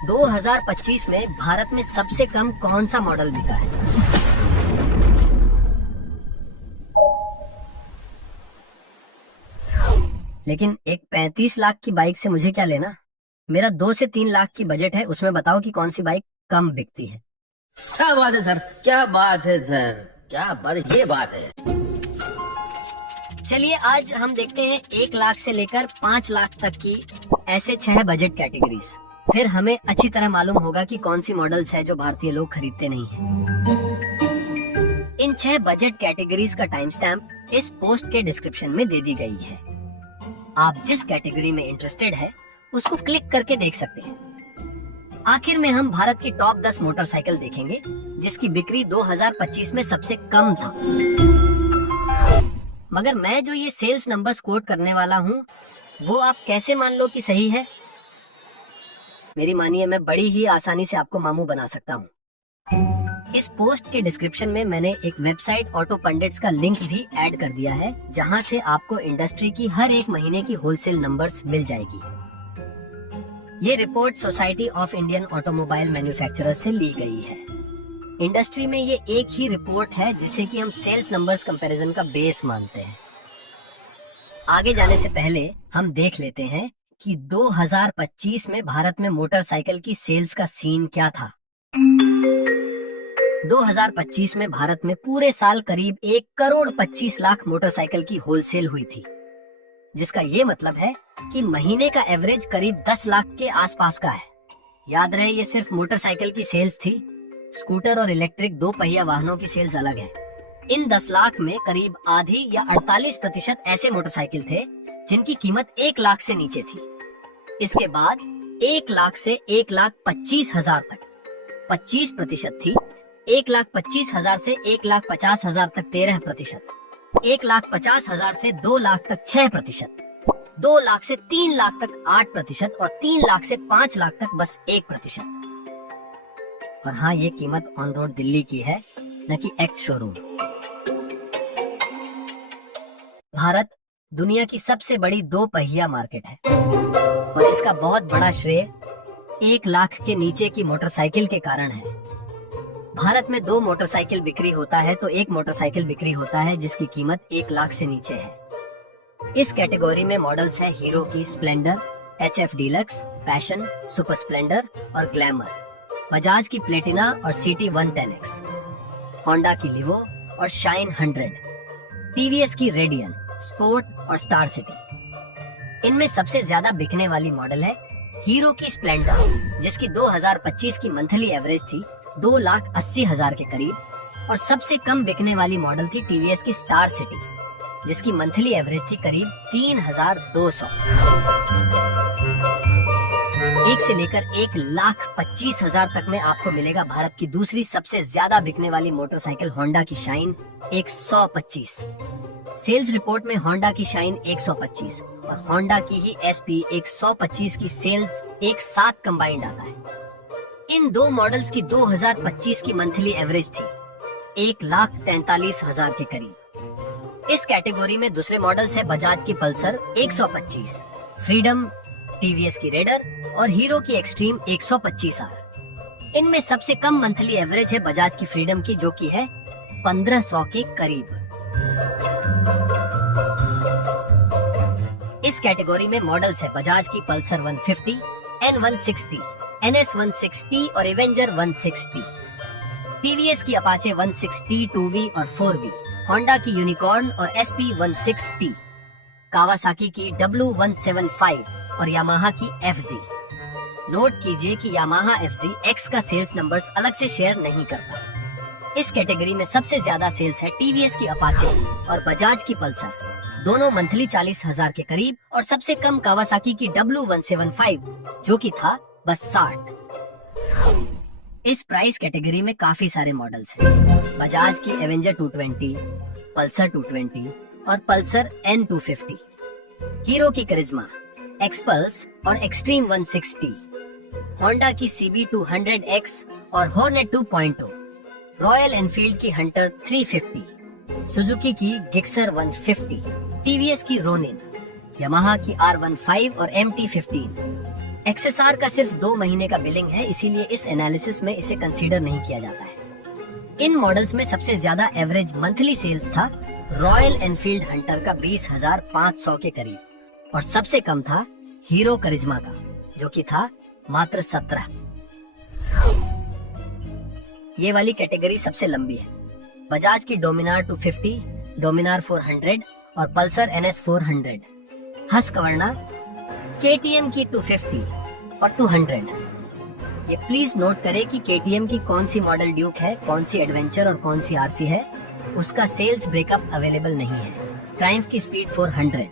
2025 में भारत में सबसे कम कौन सा मॉडल बिका है? लेकिन एक 35 लाख की बाइक से मुझे क्या लेना? मेरा 2 से 3 लाख की बजट है, उसमें बताओ कि कौन सी बाइक कम बिकती है। क्या बात है सर, क्या बात है सर, क्या बात, ये बात है। चलिए आज हम देखते हैं 1 लाख से लेकर 5 लाख तक की ऐसे 6 बजट कैटेगरीज। फिर हमें अच्छी तरह मालूम होगा कि कौन सी मॉडल्स है जो भारतीय लोग खरीदते नहीं हैं। इन 6 बजट कैटेगरीज का टाइम स्टैम्प इस पोस्ट के डिस्क्रिप्शन में दे दी गई है। आप जिस कैटेगरी में इंटरेस्टेड है उसको क्लिक करके देख सकते हैं। आखिर में हम भारत की टॉप 10 मोटरसाइकिल देखेंगे जिसकी बिक्री 2025 में सबसे कम था। मगर मैं जो ये सेल्स नंबर्स कोट करने वाला हूँ वो आप कैसे मान लो कि सही है? मेरी मानिए, मैं बड़ी ही आसानी से आपको मामू बना सकता हूँ। इस पोस्ट के डिस्क्रिप्शन में मैंने एक वेबसाइट ऑटो पंडिट्स का लिंक भी ऐड कर दिया है, जहां से आपको इंडस्ट्री की हर एक महीने की होलसेल नंबर्स मिल जाएगी। ये report society of Indian automobile manufacturers से ली गई है। इंडस्ट्री में ये एक ही रिपोर्ट है जिसे कि हम सेल्स नंबर्स कंपैरिजन का बेस मानते हैं। आगे जाने से पहले हम देख लेते हैं कि 2025 में भारत में मोटरसाइकिल की सेल्स का सीन क्या था। 2025 में भारत में पूरे साल करीब 1,25,00,000 मोटरसाइकिल की होलसेल हुई थी, जिसका ये मतलब है कि महीने का एवरेज करीब 10 लाख के आसपास का है। याद रहे, ये सिर्फ मोटरसाइकिल की सेल्स थी। स्कूटर और इलेक्ट्रिक 2 पहिया वाहनों की सेल्स अलग है। इन 10 लाख में करीब आधी या 48% ऐसे मोटरसाइकिल थे जिनकी कीमत 1 लाख से नीचे थी। इसके बाद 1 लाख से 1,25,000 तक 25% थी। 1,25,000 से 1,50,000 तक 13%, 1,50,000 से 2 लाख तक 6%, 2 लाख से 3 लाख तक 8% और 3 लाख से 5 लाख तक बस 1%। और हाँ, ये कीमत ऑन रोड दिल्ली की है, न कि एक्स शोरूम। भारत दुनिया की सबसे बड़ी 2 पहिया मार्केट है और इसका बहुत बड़ा श्रेय 1 लाख के नीचे की मोटरसाइकिल के कारण है। भारत में 2 मोटरसाइकिल बिक्री होता है तो 1 मोटरसाइकिल बिक्री होता है जिसकी कीमत 1 लाख से नीचे है। इस कैटेगरी में मॉडल्स है हीरो की Splendor, HF deluxe, passion, super Splendor और ग्लैमर, बजाज की प्लेटिना और CT 110X, होंडा की लिवो और शाइन 100, टीवीएस की रेडियन, स्पोर्ट और स्टार सिटी। इनमें सबसे ज्यादा बिकने वाली मॉडल है हीरो की स्प्लेंडर, जिसकी 2025 की मंथली एवरेज थी 2,80,000 के करीब, और सबसे कम बिकने वाली मॉडल थी टीवीएस की स्टार सिटी, जिसकी मंथली एवरेज थी करीब 3,200। 1 से लेकर 1,25,000 तक में आपको मिलेगा भारत की दूसरी सबसे ज्यादा बिकने वाली मोटरसाइकिल होंडा की शाइन 125। सेल्स रिपोर्ट में होंडा की शाइन 125 और होंडा की ही SP 125 की सेल्स एक साथ कंबाइंड आता है। इन 2 मॉडल्स की 2025 की मंथली एवरेज थी 1,43,000 के करीब। इस कैटेगरी में दूसरे मॉडल्स है बजाज की पल्सर 125, फ्रीडम, टीवीएस की रेडर और हीरो की एक्सट्रीम 125R। इनमें सबसे कम मंथली एवरेज है बजाज की फ्रीडम की, जो की है 1,500 के करीब। इस कैटेगरी में मॉडल्स है बजाज की पल्सर 150, N160, NS 160 और एवेंजर 160, टीवीएस की अपाचे 160 2V और 4V, होंडा की यूनिकॉर्न और SP 160, कावासाकी की W175 और यामाहा की FZ। नोट कीजिए कि यामाहा FZ X का सेल्स नंबर्स अलग से शेयर नहीं करता। इस कैटेगरी में सबसे ज्यादा सेल्स है टीवीएस की अपाचे और बजाज की पल्सर, दोनों मंथली 40,000 के करीब, और सबसे कम कावासाकी की W175 जो कि था बस 60। इस प्राइस कैटेगरी में काफी सारे मॉडल्स हैं। बजाज की एवेंजर 220, पल्सर 220 और पल्सर N250, हीरो की करिश्मा, एक्सपल्स और एक्सट्रीम 160, होंडा की CB 200X और हॉर्नेट 2.0, रॉयल एनफील्ड की हंटर 350, सुजुकी की गिक्सर 150, टीवीएस की रोनिन, यामाहा की R15 और MT15, XSR का सिर्फ 2 महीने का बिलिंग है, इसीलिए इस एनालिसिस में इसे कंसीडर नहीं किया जाता है। इन मॉडल्स में सबसे ज्यादा एवरेज मंथली सेल्स था रॉयल एनफील्ड हंटर का 20,500 के करीब, और सबसे कम था हीरो करिश्मा का, जो कि था मात्र 17। ये वाली कैटेगरी सबसे लंबी है। बजाज की डोमिनार 250, डोमिनार 400 और पल्सर NS 400। हस्कवर्ना KTM की 250 और 200। ये प्लीज नोट करें कि KTM की कौन सी मॉडल ड्यूक है, कौन सी एडवेंचर और कौन सी RC है, उसका सेल्स ब्रेकअप अवेलेबल नहीं है। ट्रायम्फ की speed 400,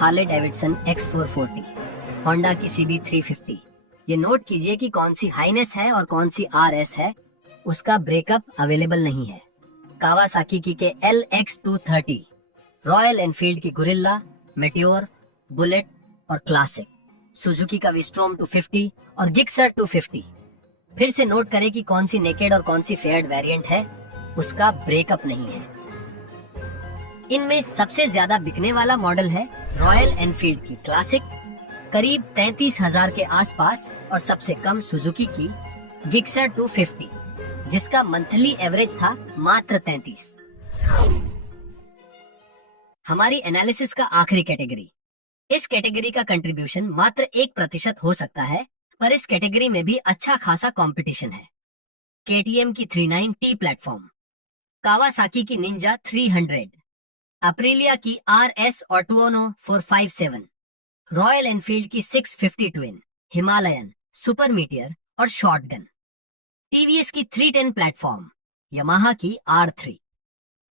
Harley Davidson X440, Honda की CB 350। ये नोट कीजिए कि कौन सी हाइनेस है और कौन सी RS है, उसका ब्रेकअप अवेलेबल नहीं है। कावासाकी की के LX 230, रॉयल एनफील्ड की गुरिल्ला, मेटियोर, बुलेट और क्लासिक, सुजुकी का विस्ट्रोम 250 और गिक्सर 250। फिर से नोट करें कि कौन सी नेकेड और कौन सी फेयर्ड वेरिएंट है, उसका ब्रेकअप नहीं है। इनमें सबसे ज्यादा बिकने वाला मॉडल है रॉयल एनफील्ड की क्लासिक, करीब 33,000 के आसपास, और सबसे कम सुजुकी की गिक्सर 250, जिसका मंथली एवरेज था मात्र 33। हमारी एनालिसिस का आखिरी कैटेगरी। इस कैटेगरी का कंट्रीब्यूशन मात्र 1% हो सकता है, पर इस कैटेगरी में भी अच्छा खासा कंपटीशन है। KTM की 39T प्लेटफॉर्म, कावासाकी की निंजा 300, अप्रिलिया की RS और टुओनो 457, रॉयल एनफील्ड की 650 ट्विन, हिमालयन, सुपर मीटियर और शॉटगन, TVS की 310 प्लेटफॉर्म, यामाहा की R3।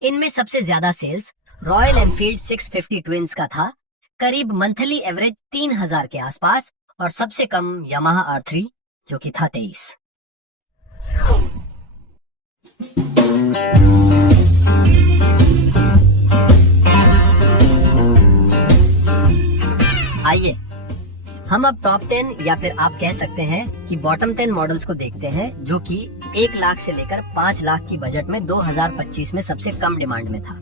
इनमें सबसे ज्यादा सेल्स रॉयल एनफील्ड 650 ट्विन्स का था, करीब मंथली एवरेज 3,000 के आसपास, और सबसे कम यामाहा R3, जो कि था 23। आइए हम अब टॉप 10 या फिर आप कह सकते हैं कि बॉटम 10 मॉडल्स को देखते हैं, जो कि 1 लाख से लेकर 5 लाख की बजट में 2025 में सबसे कम डिमांड में था।